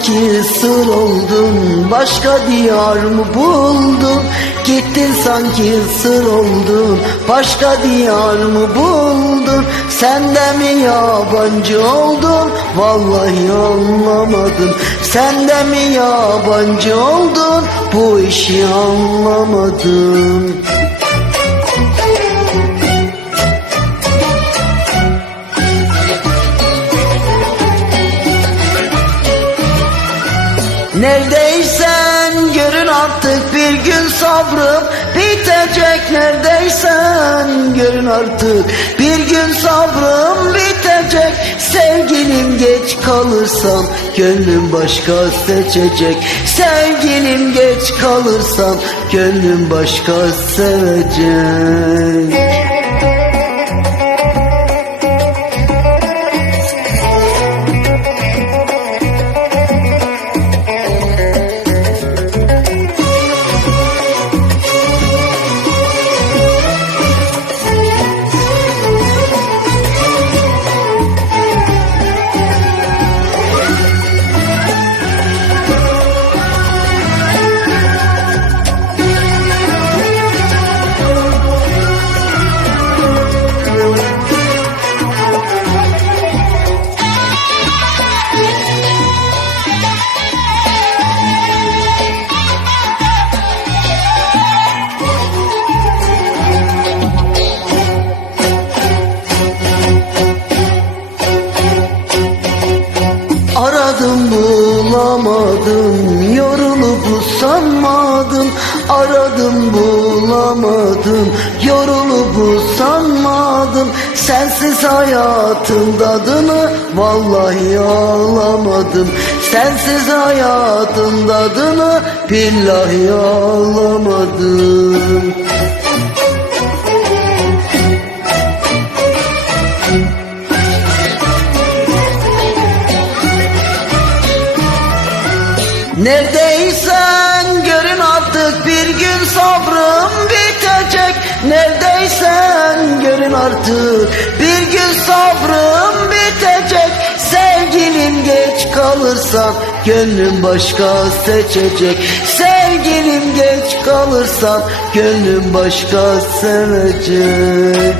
sanki sır oldun Başka diyar mı buldun Gittin sanki sır oldun Başka diyar mı buldun? Sen de mi yabancı oldun? Vallahi anlamadım. Sen de mi yabancı oldun? Bu işi anlamadım Neredeysen görün artık bir gün sabrım bitecek. Neredeysen görün artık bir gün sabrım bitecek. Sevgilim geç kalırsam gönlüm başka seçecek. Sevgilim geç kalırsam gönlüm başka sevecek Aradım bulamadım. Yorulup usanmadım. Aradım bulamadım. Yorulup usanmadım. Sensiz hayatın tadını vallahi alamadım. Sensiz hayatın tadını billahi alamadım Neredeysen görün artık bir gün sabrım bitecek. Neredeysen görün artık bir gün sabrım bitecek. Sevgilim geç kalırsan gönlüm başka seçecek. Sevgilim geç kalırsan gönlüm başka sevecek